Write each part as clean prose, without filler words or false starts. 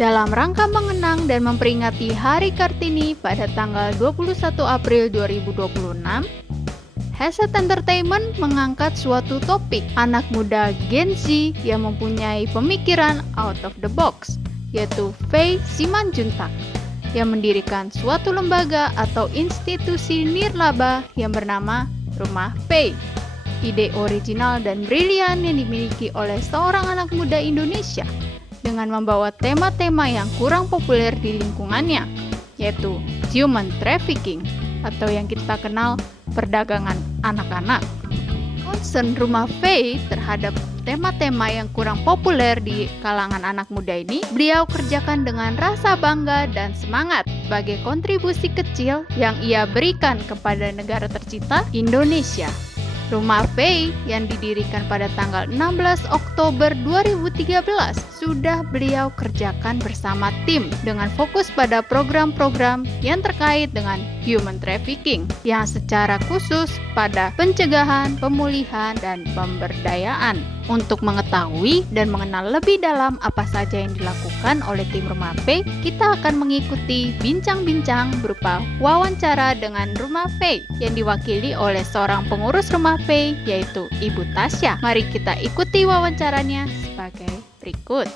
Dalam rangka mengenang dan memperingati Hari Kartini pada tanggal 21 April 2026, Headset Entertainment mengangkat suatu topik anak muda Gen Z yang mempunyai pemikiran out of the box, yaitu Faye Simanjuntak, yang mendirikan suatu lembaga atau institusi nirlaba yang bernama Rumah Faye. Ide original dan brilian yang dimiliki oleh seorang anak muda Indonesia dengan membawa tema-tema yang kurang populer di lingkungannya, yaitu human trafficking atau yang kita kenal perdagangan anak-anak. Concern Rumah Faye terhadap tema-tema yang kurang populer di kalangan anak muda ini, beliau kerjakan dengan rasa bangga dan semangat sebagai kontribusi kecil yang ia berikan kepada negara tercinta Indonesia. Rumah Faye yang didirikan pada tanggal 16 Oktober 2013 sudah beliau kerjakan bersama tim dengan fokus pada program-program yang terkait dengan human trafficking yang secara khusus pada pencegahan, pemulihan, dan pemberdayaan. Untuk mengetahui dan mengenal lebih dalam apa saja yang dilakukan oleh tim Rumah Faye, kita akan mengikuti bincang-bincang berupa wawancara dengan Rumah Faye yang diwakili oleh seorang pengurus Rumah Faye, yaitu Ibu Tasya. Mari kita ikuti wawancaranya sebagai berikut.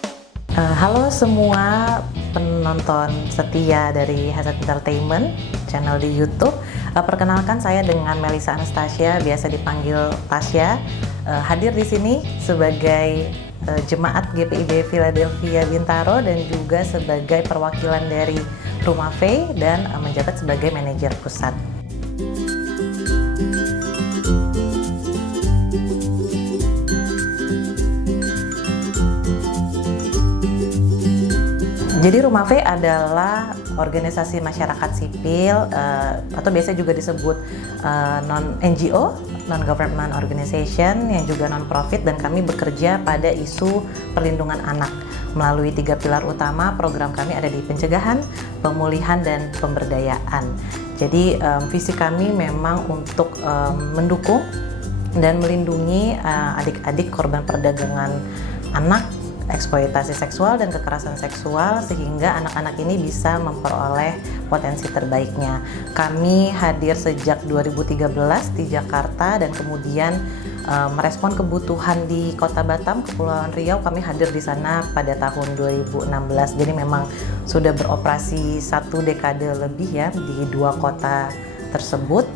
Halo semua penonton setia dari Headset Entertainment channel di YouTube. Perkenalkan, saya dengan Melissa Anastasia, biasa dipanggil Tasya. Hadir di sini sebagai jemaat GPIB Philadelphia Bintaro dan juga sebagai perwakilan dari Rumah Faye dan menjabat sebagai manajer pusat. Jadi Rumah Faye adalah organisasi masyarakat sipil atau biasa juga disebut non-NGO, non-government organization, yang juga non-profit, dan kami bekerja pada isu perlindungan anak. Melalui 3 pilar utama, program kami ada di pencegahan, pemulihan, dan pemberdayaan. Jadi visi kami memang untuk mendukung dan melindungi adik-adik korban perdagangan anak, eksploitasi seksual dan kekerasan seksual, sehingga anak-anak ini bisa memperoleh potensi terbaiknya. Kami hadir sejak 2013 di Jakarta dan kemudian merespon kebutuhan di Kota Batam, Kepulauan Riau. Kami hadir di sana pada tahun 2016. Jadi memang sudah beroperasi 1 dekade lebih ya di 2 kota tersebut,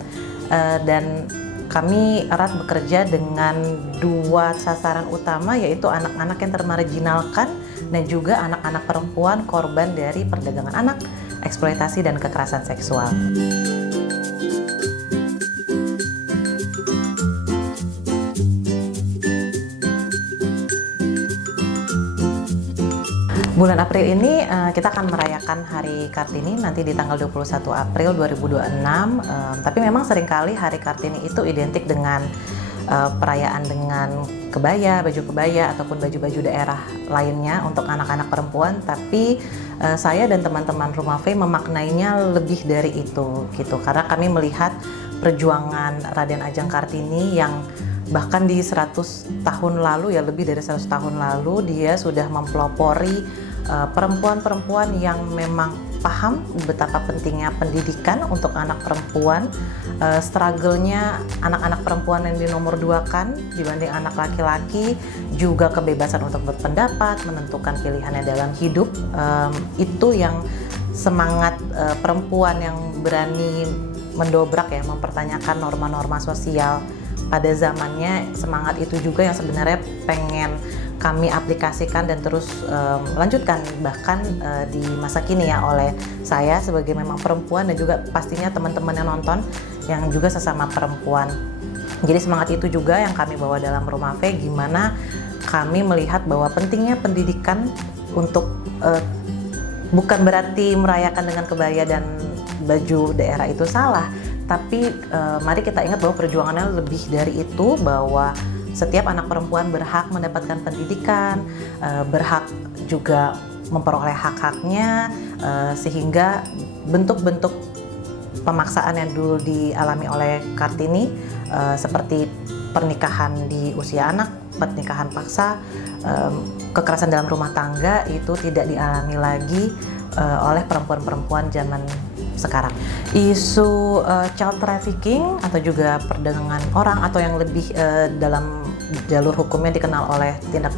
dan kami erat bekerja dengan 2 sasaran utama, yaitu anak-anak yang termarginalkan dan juga anak-anak perempuan korban dari perdagangan anak, eksploitasi, dan kekerasan seksual. Bulan April ini kita akan merayakan Hari Kartini nanti di tanggal 21 April 2026. Tapi memang seringkali Hari Kartini itu identik dengan perayaan dengan kebaya, baju kebaya, ataupun baju-baju daerah lainnya untuk anak-anak perempuan. Tapi saya dan teman-teman Rumah Faye memaknainya lebih dari itu gitu, karena kami melihat perjuangan Raden Ajeng Kartini yang bahkan di 100 tahun lalu, ya lebih dari 100 tahun lalu, dia sudah mempelopori perempuan-perempuan yang memang paham betapa pentingnya pendidikan untuk anak perempuan, struggle-nya anak-anak perempuan yang dinomorduakan dibanding anak laki-laki, juga kebebasan untuk berpendapat, menentukan pilihannya dalam hidup. Itu yang semangat perempuan yang berani mendobrak ya, mempertanyakan norma-norma sosial pada zamannya. Semangat itu juga yang sebenarnya pengen kami aplikasikan dan terus lanjutkan bahkan di masa kini ya, oleh saya sebagai memang perempuan dan juga pastinya teman-teman yang nonton yang juga sesama perempuan. Jadi semangat itu juga yang kami bawa dalam Rumah Faye, gimana kami melihat bahwa pentingnya pendidikan untuk bukan berarti merayakan dengan kebaya dan baju daerah itu salah, tapi mari kita ingat bahwa perjuangannya lebih dari itu, bahwa setiap anak perempuan berhak mendapatkan pendidikan, berhak juga memperoleh hak-haknya, sehingga bentuk-bentuk pemaksaan yang dulu dialami oleh Kartini, seperti pernikahan di usia anak, pernikahan paksa, kekerasan dalam rumah tangga itu tidak dialami lagi oleh perempuan-perempuan zaman sekarang. Isu child trafficking atau juga perdagangan orang, atau yang lebih dalam jalur hukumnya dikenal oleh tindak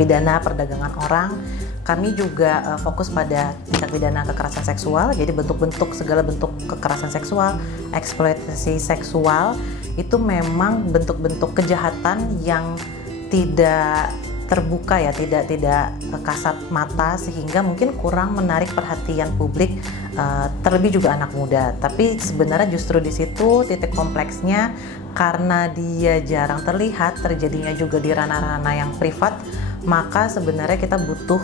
pidana perdagangan orang, kami juga fokus pada tindak pidana kekerasan seksual. Jadi segala bentuk kekerasan seksual, eksploitasi seksual itu memang bentuk-bentuk kejahatan yang tidak terbuka ya, tidak kasat mata, sehingga mungkin kurang menarik perhatian publik, terlebih juga anak muda. Tapi sebenarnya justru di situ titik kompleksnya, karena dia jarang terlihat, terjadinya juga di ranah-ranah yang privat, maka sebenarnya kita butuh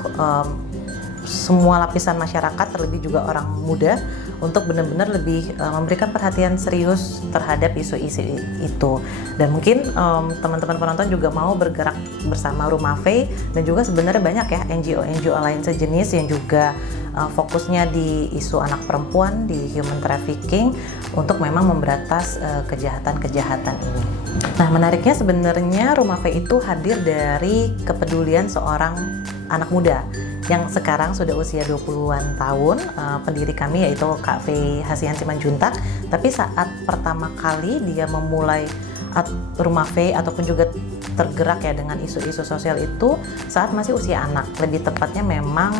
semua lapisan masyarakat, terlebih juga orang muda, untuk benar-benar lebih memberikan perhatian serius terhadap isu-isu itu. Dan mungkin teman-teman penonton juga mau bergerak bersama Rumah Faye, dan juga sebenarnya banyak ya NGO lain sejenis yang juga fokusnya di isu anak perempuan, di human trafficking, untuk memang memberantas kejahatan-kejahatan ini. Nah, menariknya sebenarnya Rumah Faye itu hadir dari kepedulian seorang anak muda yang sekarang sudah usia 20-an tahun, pendiri kami yaitu Kak Faye Hasian Simanjuntak. Tapi saat pertama kali dia memulai Rumah Faye ataupun juga tergerak ya dengan isu-isu sosial itu saat masih usia anak, lebih tepatnya memang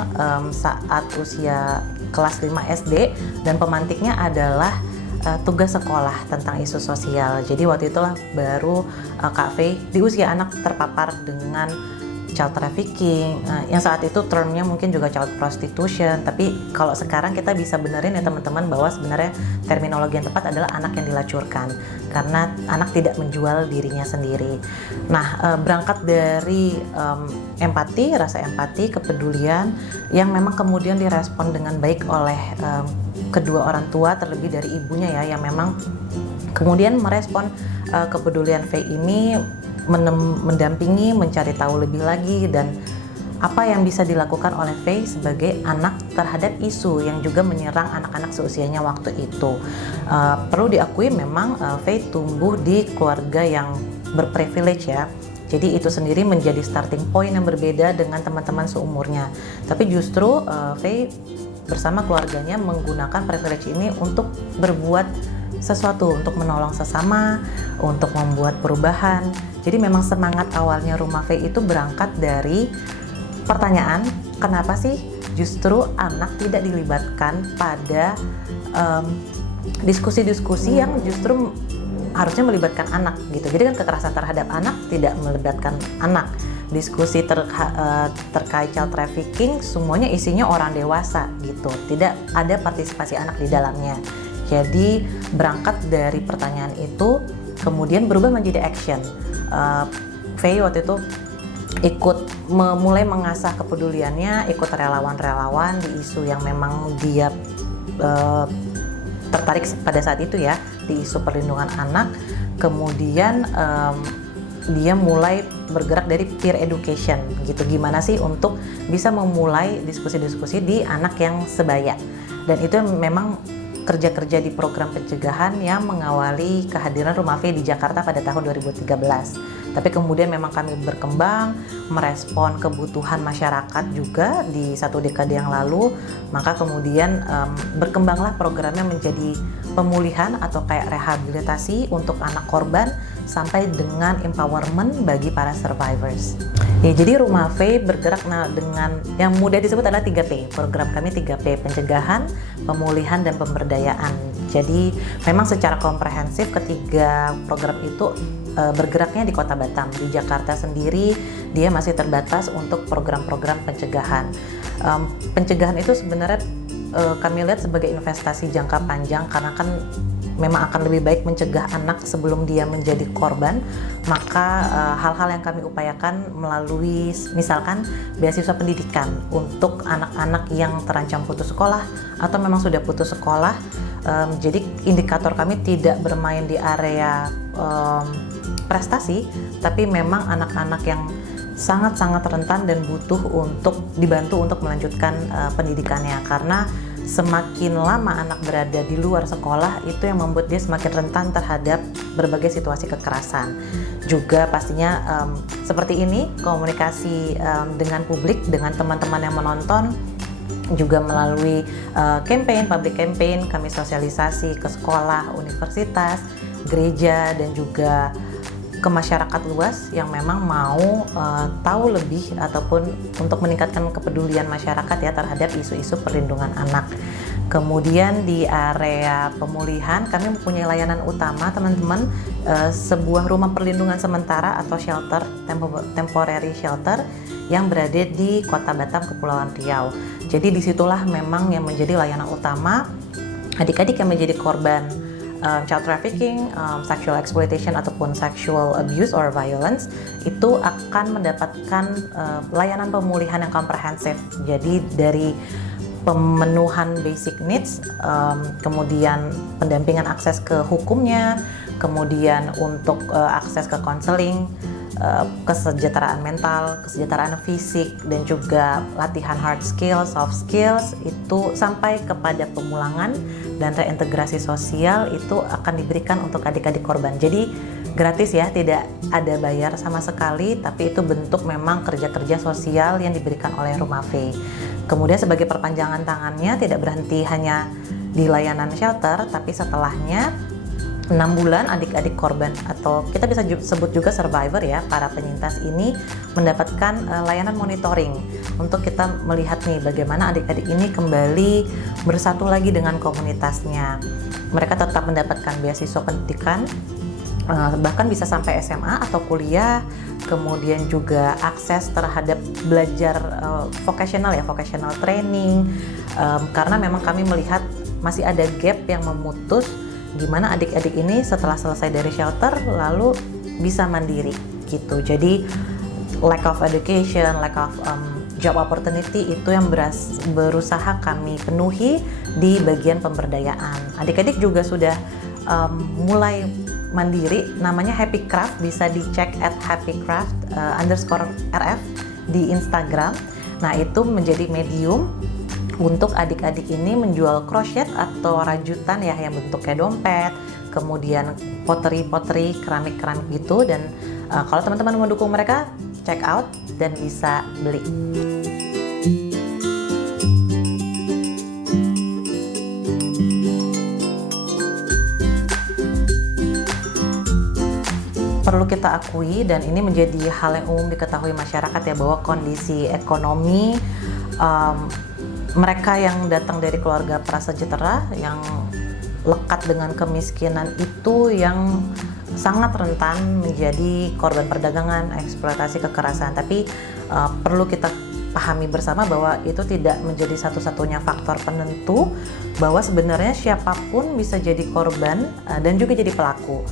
saat usia kelas 5 SD, dan pemantiknya adalah tugas sekolah tentang isu sosial. Jadi waktu itulah baru Kak Faye di usia anak terpapar dengan child trafficking, yang saat itu termnya mungkin juga child prostitution, tapi kalau sekarang kita bisa benerin ya teman-teman, bahwa sebenarnya terminologi yang tepat adalah anak yang dilacurkan, karena anak tidak menjual dirinya sendiri. Nah, berangkat dari empati, rasa empati, kepedulian yang memang kemudian direspon dengan baik oleh kedua orang tua, terlebih dari ibunya ya, yang memang kemudian merespon kepedulian Faye ini, mendampingi, mencari tahu lebih lagi, dan apa yang bisa dilakukan oleh Faye sebagai anak terhadap isu yang juga menyerang anak-anak seusianya waktu itu. Perlu diakui memang Faye tumbuh di keluarga yang berprivilege ya. Jadi itu sendiri menjadi starting point yang berbeda dengan teman-teman seumurnya. Tapi justru Faye bersama keluarganya menggunakan privilege ini untuk berbuat sesuatu, untuk menolong sesama, untuk membuat perubahan. Jadi memang semangat awalnya Rumah Faye itu berangkat dari pertanyaan, kenapa sih justru anak tidak dilibatkan pada diskusi-diskusi yang justru harusnya melibatkan anak gitu. Jadi kan kekerasan terhadap anak tidak melibatkan anak. Diskusi terkait child trafficking semuanya isinya orang dewasa gitu. Tidak ada partisipasi anak di dalamnya. Jadi berangkat dari pertanyaan itu kemudian berubah menjadi action. Faye waktu itu mulai mengasah kepeduliannya, ikut relawan-relawan di isu yang memang dia tertarik pada saat itu ya, di isu perlindungan anak. Kemudian dia mulai bergerak dari peer education gitu, gimana sih untuk bisa memulai diskusi-diskusi di anak yang sebaya. Dan itu memang kerja-kerja di program pencegahan yang mengawali kehadiran Rumah Faye di Jakarta pada tahun 2013. Tapi kemudian memang kami berkembang, merespon kebutuhan masyarakat juga di satu dekade yang lalu, maka kemudian berkembanglah programnya menjadi pemulihan atau kayak rehabilitasi untuk anak korban sampai dengan empowerment bagi para survivors. Ya, jadi Rumah Faye bergerak dengan yang mudah disebut adalah 3P. Program kami 3P, pencegahan, pemulihan, dan pemberdayaan. Jadi memang secara komprehensif ketiga program itu bergeraknya di Kota Batam. Di Jakarta sendiri dia masih terbatas untuk program-program pencegahan. Pencegahan itu sebenarnya kami lihat sebagai investasi jangka panjang, karena kan memang akan lebih baik mencegah anak sebelum dia menjadi korban. Maka hal-hal yang kami upayakan melalui misalkan beasiswa pendidikan untuk anak-anak yang terancam putus sekolah atau memang sudah putus sekolah. Jadi indikator kami tidak bermain di area prestasi, tapi memang anak-anak yang sangat-sangat rentan dan butuh untuk dibantu untuk melanjutkan pendidikannya, karena semakin lama anak berada di luar sekolah, itu yang membuat dia semakin rentan terhadap berbagai situasi kekerasan. Juga pastinya seperti ini, komunikasi dengan publik, dengan teman-teman yang menonton, juga melalui public campaign, kami sosialisasi ke sekolah, universitas, gereja, dan juga ke masyarakat luas yang memang mau tahu lebih ataupun untuk meningkatkan kepedulian masyarakat ya terhadap isu-isu perlindungan anak. Kemudian di area pemulihan kami mempunyai layanan utama teman-teman, sebuah rumah perlindungan sementara atau shelter, temporary shelter yang berada di Kota Batam, Kepulauan Riau. Jadi disitulah memang yang menjadi layanan utama adik-adik yang menjadi korban child trafficking, sexual exploitation ataupun sexual abuse or violence itu akan mendapatkan layanan pemulihan yang komprehensif. Jadi dari pemenuhan basic needs, kemudian pendampingan akses ke hukumnya, kemudian untuk akses ke konseling, kesejahteraan mental, kesejahteraan fisik, dan juga latihan hard skills, soft skills, itu sampai kepada pemulangan dan reintegrasi sosial itu akan diberikan untuk adik-adik korban. Jadi gratis ya, tidak ada bayar sama sekali, tapi itu bentuk memang kerja-kerja sosial yang diberikan oleh Rumah V. Kemudian sebagai perpanjangan tangannya tidak berhenti hanya di layanan shelter, tapi setelahnya 6 bulan adik-adik korban atau kita bisa sebut juga survivor ya, para penyintas ini mendapatkan layanan monitoring untuk kita melihat nih bagaimana adik-adik ini kembali bersatu lagi dengan komunitasnya. Mereka tetap mendapatkan beasiswa pendidikan, bahkan bisa sampai SMA atau kuliah, kemudian juga akses terhadap belajar vocational training, karena memang kami melihat masih ada gap yang memutus di mana adik-adik ini setelah selesai dari shelter lalu bisa mandiri gitu. Jadi lack of education, lack of job opportunity itu yang berusaha kami penuhi di bagian pemberdayaan. Adik-adik juga sudah mulai mandiri, namanya Happy Craft, bisa dicek at happycraft_rf di Instagram. Nah itu menjadi medium untuk adik-adik ini menjual crochet atau rajutan ya yang bentuknya dompet, kemudian pottery, keramik gitu. Dan kalau teman-teman mau dukung mereka, check out dan bisa beli. Perlu kita akui, dan ini menjadi hal yang umum diketahui masyarakat ya, bahwa kondisi ekonomi mereka yang datang dari keluarga prasejahtera yang lekat dengan kemiskinan itu yang sangat rentan menjadi korban perdagangan, eksploitasi, kekerasan. Tapi perlu kita pahami bersama bahwa itu tidak menjadi satu-satunya faktor penentu, bahwa sebenarnya siapapun bisa jadi korban dan juga jadi pelaku.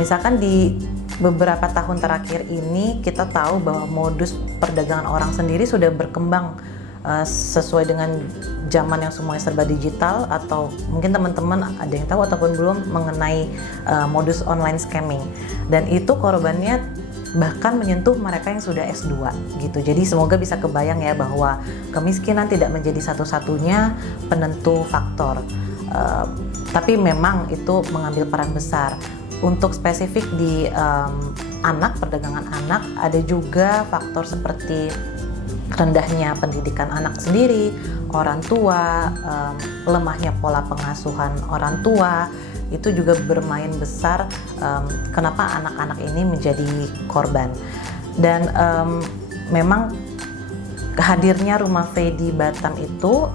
Misalkan di beberapa tahun terakhir ini kita tahu bahwa modus perdagangan orang sendiri sudah berkembang sesuai dengan zaman yang semuanya serba digital, atau mungkin teman-teman ada yang tahu ataupun belum mengenai modus online scamming, dan itu korbannya bahkan menyentuh mereka yang sudah S2 gitu. Jadi semoga bisa kebayang ya bahwa kemiskinan tidak menjadi satu-satunya penentu faktor, tapi memang itu mengambil peran besar. Untuk spesifik di perdagangan anak, ada juga faktor seperti rendahnya pendidikan anak sendiri, orang tua, lemahnya pola pengasuhan orang tua, itu juga bermain besar kenapa anak-anak ini menjadi korban. Dan memang hadirnya Rumah V di Batam itu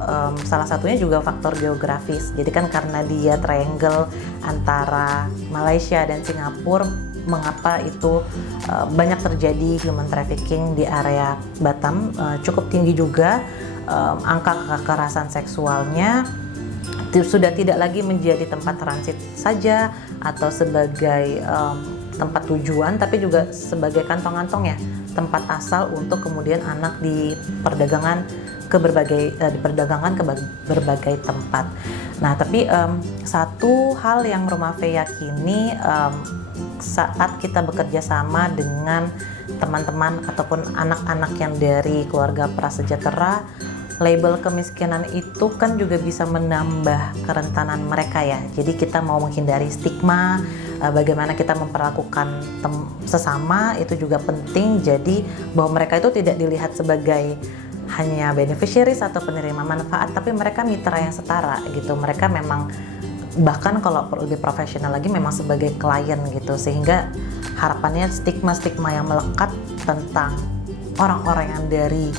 salah satunya juga faktor geografis. Jadi kan karena dia triangle antara Malaysia dan Singapura, mengapa itu banyak terjadi human trafficking di area Batam. Cukup tinggi juga angka kekerasan seksualnya, sudah tidak lagi menjadi tempat transit saja atau sebagai tempat tujuan, tapi juga sebagai kantong-kantong ya, tempat asal untuk kemudian anak diperdagangkan ke berbagai tempat. Nah, tapi satu hal yang Rumah V yakini saat kita bekerja sama dengan teman-teman ataupun anak-anak yang dari keluarga prasejahtera, label kemiskinan itu kan juga bisa menambah kerentanan mereka ya. Jadi kita mau menghindari stigma, bagaimana kita memperlakukan sesama itu juga penting. Jadi bahwa mereka itu tidak dilihat sebagai hanya beneficiaries atau penerima manfaat, tapi mereka mitra yang setara gitu. Mereka memang bahkan kalau lebih profesional lagi memang sebagai klien gitu, sehingga harapannya stigma-stigma yang melekat tentang orang-orang yang dari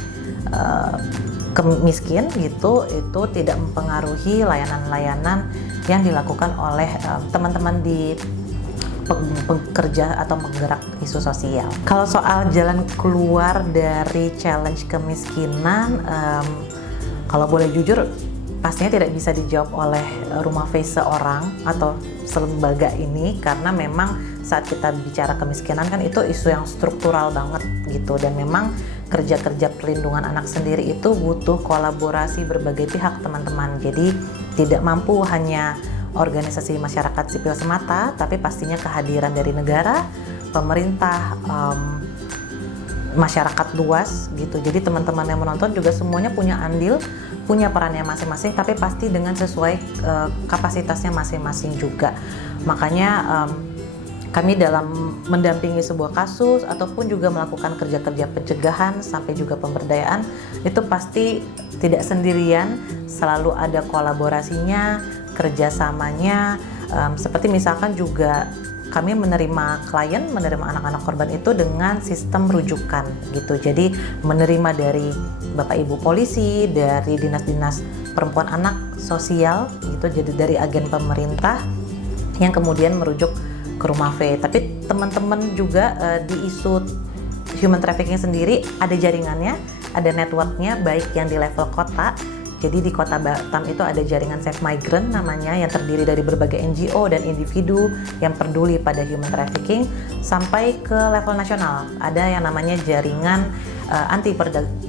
miskin gitu itu tidak mempengaruhi layanan-layanan yang dilakukan oleh teman-teman di pekerja atau penggerak isu sosial. Kalau soal jalan keluar dari challenge kemiskinan, kalau boleh jujur, pastinya tidak bisa dijawab oleh Rumah Face seorang atau selembaga ini, karena memang saat kita bicara kemiskinan kan itu isu yang struktural banget gitu, dan memang kerja-kerja perlindungan anak sendiri itu butuh kolaborasi berbagai pihak teman-teman. Jadi tidak mampu hanya organisasi masyarakat sipil semata, tapi pastinya kehadiran dari negara, pemerintah, masyarakat luas gitu. Jadi teman-teman yang menonton juga semuanya punya andil, punya perannya masing-masing, tapi pasti dengan sesuai kapasitasnya masing-masing juga. Makanya kami dalam mendampingi sebuah kasus ataupun juga melakukan kerja-kerja pencegahan sampai juga pemberdayaan itu pasti tidak sendirian, selalu ada kolaborasinya, kerjasamanya. Seperti misalkan juga kami menerima klien, menerima anak-anak korban itu dengan sistem rujukan gitu. Jadi menerima dari Bapak Ibu polisi, dari dinas-dinas perempuan anak sosial gitu, jadi dari agen pemerintah yang kemudian merujuk ke Rumah V. Tapi teman-teman juga di isu human trafficking sendiri ada jaringannya, ada networknya, baik yang di level kota. Jadi di Kota Batam itu ada jaringan Save Migrant namanya, yang terdiri dari berbagai NGO dan individu yang peduli pada human trafficking, sampai ke level nasional. Ada yang namanya jaringan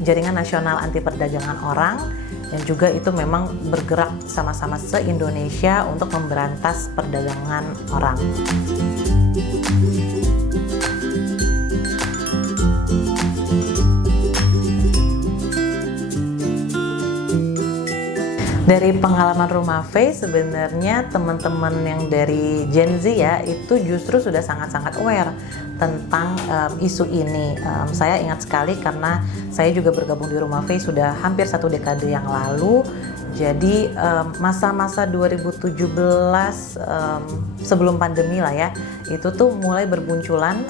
jaringan nasional anti perdagangan orang, yang juga itu memang bergerak sama-sama se-Indonesia untuk memberantas perdagangan orang. Dari pengalaman Rumah V, sebenarnya teman-teman yang dari Gen Z ya, itu justru sudah sangat-sangat aware tentang isu ini. Saya ingat sekali karena saya juga bergabung di Rumah V sudah hampir 1 dekade yang lalu. Jadi masa-masa 2017 sebelum pandemi lah ya, itu tuh mulai berbunculan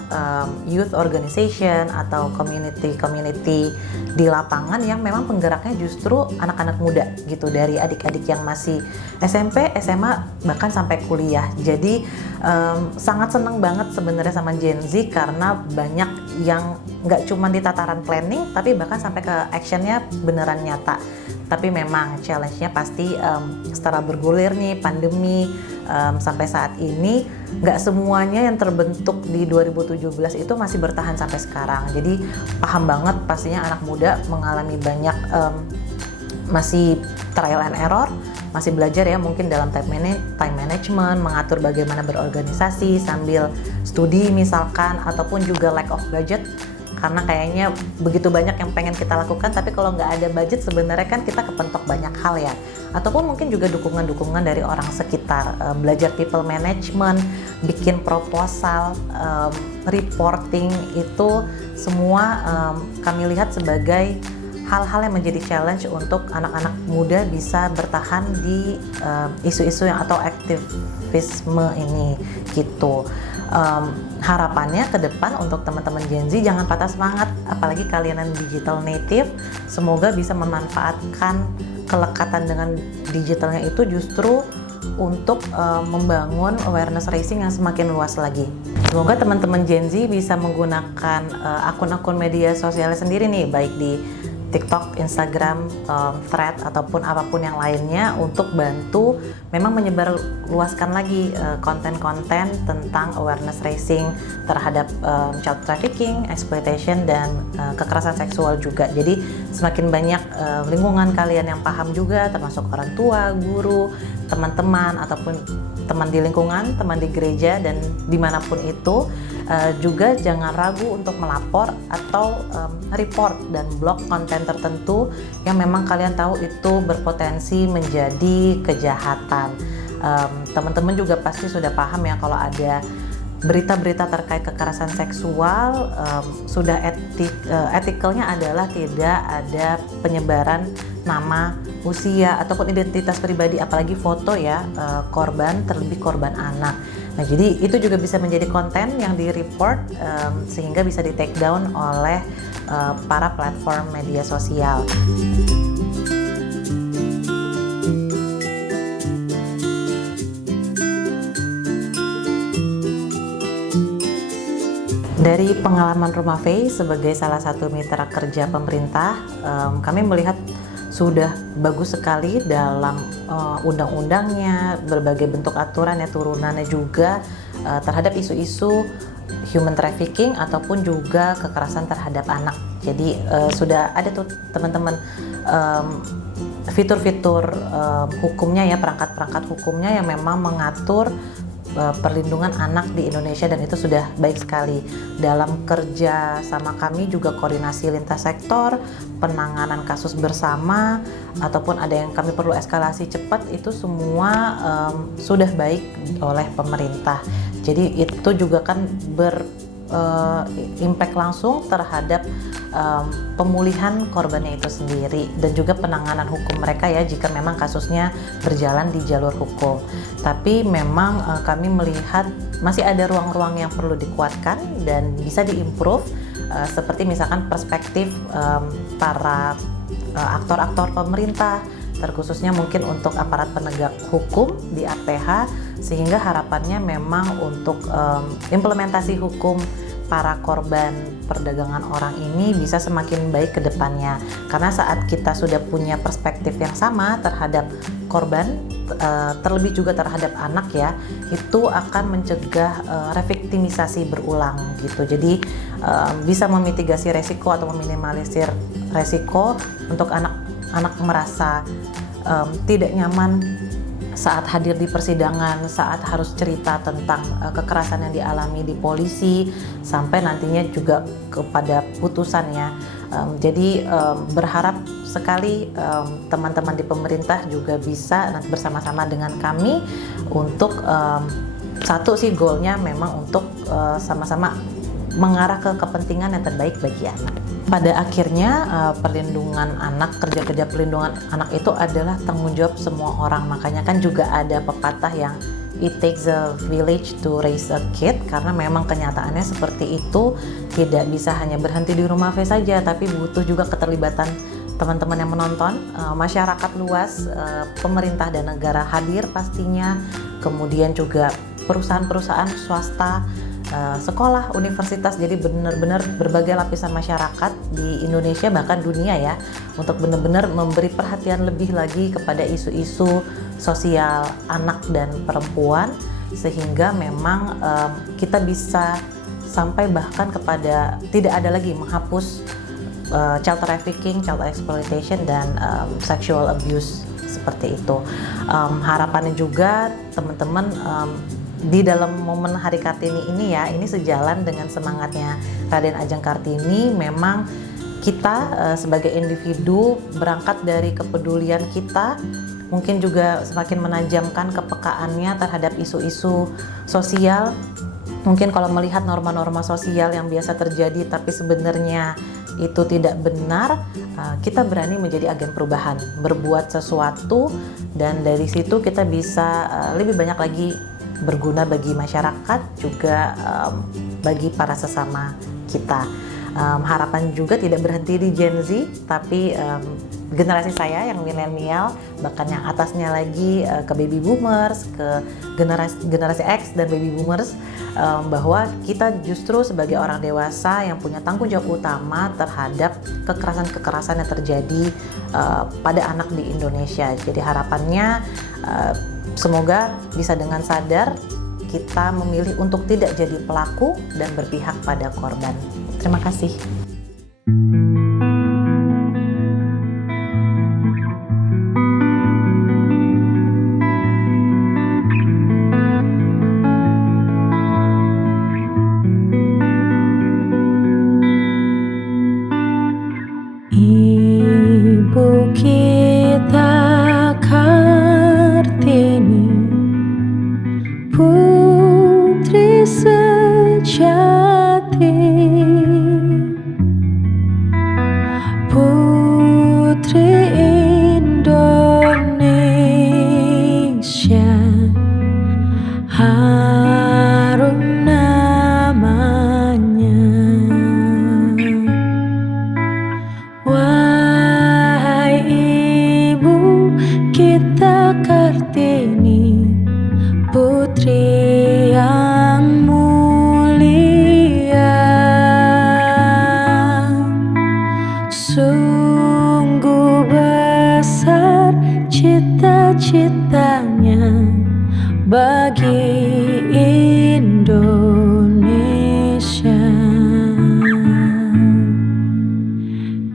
youth organization atau community di lapangan yang memang penggeraknya justru anak-anak muda gitu, dari adik-adik yang masih SMP, SMA, bahkan sampai kuliah. Jadi sangat seneng banget sebenarnya sama Gen Z karena banyak yang nggak cuma di tataran planning, tapi bahkan sampai ke actionnya beneran nyata. Tapi memang challenge-nya pasti setelah bergulir nih pandemi sampai saat ini, nggak semuanya yang terbentuk di 2017 itu masih bertahan sampai sekarang. Jadi paham banget pastinya anak muda mengalami banyak masih trial and error, masih belajar ya mungkin dalam time management, mengatur bagaimana berorganisasi sambil studi misalkan, ataupun juga lack of budget. Karena kayaknya begitu banyak yang pengen kita lakukan, tapi kalau nggak ada budget sebenarnya kan kita kepentok banyak hal ya. Ataupun mungkin juga dukungan-dukungan dari orang sekitar, belajar people management, bikin proposal, reporting, itu semua kami lihat sebagai hal-hal yang menjadi challenge untuk anak-anak muda bisa bertahan di isu-isu yang atau aktivisme ini gitu. Harapannya ke depan untuk teman-teman Gen Z jangan patah semangat, apalagi kalian yang digital native, semoga bisa memanfaatkan kelekatan dengan digitalnya itu justru untuk membangun awareness raising yang semakin luas lagi. Semoga teman-teman Gen Z bisa menggunakan akun-akun media sosialnya sendiri nih, baik di TikTok, Instagram, Thread, ataupun apapun yang lainnya untuk bantu memang menyebarluaskan lagi konten-konten tentang awareness raising terhadap child trafficking, exploitation, dan kekerasan seksual juga. Jadi semakin banyak lingkungan kalian yang paham juga, termasuk orang tua, guru, teman-teman, ataupun teman di lingkungan, teman di gereja, dan dimanapun itu, Juga jangan ragu untuk melapor atau report dan blok konten tertentu yang memang kalian tahu itu berpotensi menjadi kejahatan. Teman-teman juga pasti sudah paham ya kalau ada berita-berita terkait kekerasan seksual, sudah etikalnya adalah tidak ada penyebaran nama, usia ataupun identitas pribadi, apalagi foto ya korban, terlebih korban anak. Nah, jadi itu juga bisa menjadi konten yang di-report sehingga bisa di-take down oleh para platform media sosial. Dari pengalaman Rumah Faye sebagai salah satu mitra kerja pemerintah, kami melihat sudah bagus sekali dalam undang-undangnya, berbagai bentuk aturan ya turunannya juga terhadap isu-isu human trafficking ataupun juga kekerasan terhadap anak. Jadi sudah ada tuh teman-teman fitur-fitur hukumnya ya, perangkat-perangkat hukumnya yang memang mengatur perlindungan anak di Indonesia, dan itu sudah baik sekali. Dalam kerja sama kami juga koordinasi lintas sektor, penanganan kasus bersama, ataupun ada yang kami perlu eskalasi cepat, itu semua sudah baik oleh pemerintah. Jadi itu juga kan impact langsung terhadap pemulihan korbannya itu sendiri dan juga penanganan hukum mereka ya jika memang kasusnya berjalan di jalur hukum. Tapi memang kami melihat masih ada ruang-ruang yang perlu dikuatkan dan bisa diimprove, seperti misalkan perspektif para aktor-aktor pemerintah, terkhususnya mungkin untuk aparat penegak hukum di APH, sehingga harapannya memang untuk implementasi hukum para korban perdagangan orang ini bisa semakin baik ke depannya. Karena saat kita sudah punya perspektif yang sama terhadap korban, terlebih juga terhadap anak ya, itu akan mencegah reviktimisasi berulang gitu. Jadi bisa memitigasi resiko atau meminimalisir resiko untuk anak merasa tidak nyaman saat hadir di persidangan, saat harus cerita tentang kekerasan yang dialami di polisi, sampai nantinya juga kepada putusannya. Jadi berharap sekali teman-teman di pemerintah juga bisa nanti bersama-sama dengan kami untuk satu sih goalnya memang untuk sama-sama mengarah ke kepentingan yang terbaik bagi anak. Pada akhirnya perlindungan anak, kerja-kerja perlindungan anak itu adalah tanggung jawab semua orang. Makanya kan juga ada pepatah yang it takes a village to raise a kid, karena memang kenyataannya seperti itu, tidak bisa hanya berhenti di Rumah Faye saja, tapi butuh juga keterlibatan teman-teman yang menonton, masyarakat luas, pemerintah dan negara hadir pastinya, kemudian juga perusahaan-perusahaan swasta, sekolah, universitas, jadi benar-benar berbagai lapisan masyarakat di Indonesia bahkan dunia ya, untuk benar-benar memberi perhatian lebih lagi kepada isu-isu sosial anak dan perempuan, sehingga memang kita bisa sampai bahkan kepada tidak ada lagi menghapus child trafficking, child exploitation, dan sexual abuse seperti itu. Harapannya juga teman-teman di dalam momen Hari Kartini ini ya, ini sejalan dengan semangatnya Raden Ajeng Kartini. Memang kita sebagai individu berangkat dari kepedulian kita, mungkin juga semakin menajamkan kepekaannya terhadap isu-isu sosial. Mungkin kalau melihat norma-norma sosial yang biasa terjadi tapi sebenarnya itu tidak benar, kita berani menjadi agen perubahan, berbuat sesuatu, dan dari situ kita bisa lebih banyak lagi berguna bagi masyarakat, juga bagi para sesama kita. Harapan juga tidak berhenti di Gen Z, tapi generasi saya yang milenial, bahkan yang atasnya lagi ke baby boomers, ke generasi X dan baby boomers, bahwa kita justru sebagai orang dewasa yang punya tanggung jawab utama terhadap kekerasan-kekerasan yang terjadi pada anak di Indonesia. Jadi harapannya semoga bisa dengan sadar kita memilih untuk tidak jadi pelaku dan berpihak pada korban. Terima kasih. kita Kartini, putri yang mulia. Sungguh besar cita-citanya bagi Indonesia.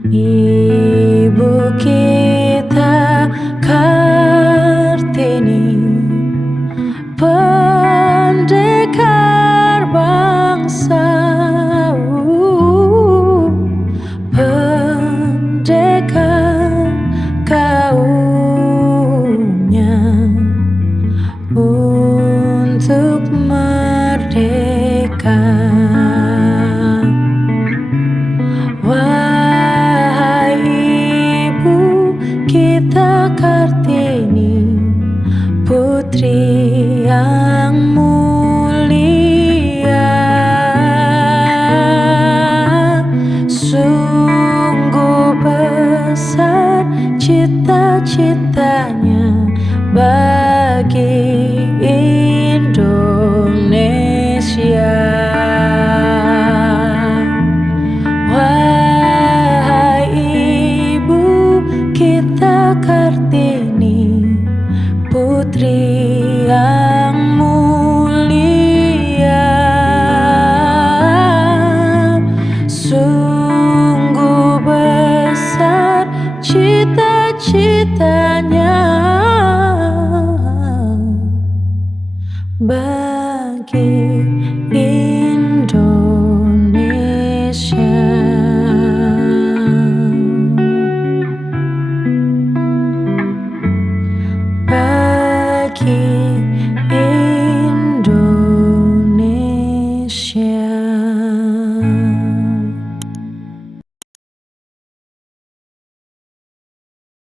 Ibu kita Kartini, pendekar bangsa, pendekar kaumnya untuk merdeka. Wahai ibu kita Kartini, putri yang mulia. Sungguh besar cita-citanya bagi Indonesia. Wahai ibu kita Kartini, putri yang mulia. Sungguh besar cita-citanya bagi Indonesia. Bagi